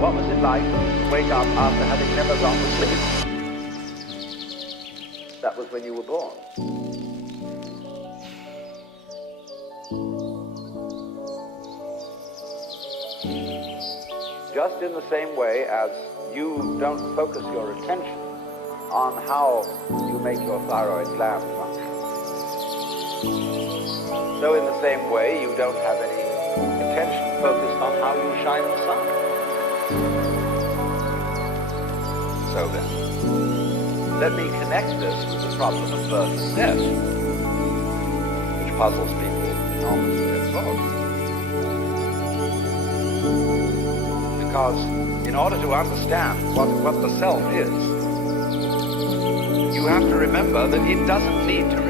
What was it like to wake up after having never gone to sleep? That was when you were born. Just in the same way as you don't focus your attention on how you make your thyroid gland function, so in the same way you don't have any attention focused on how you shine the sun. So then, let me connect this with the problem of birth and death, which puzzles people enormously as well. Because in order to understand what the self is, you have to remember that it doesn't need to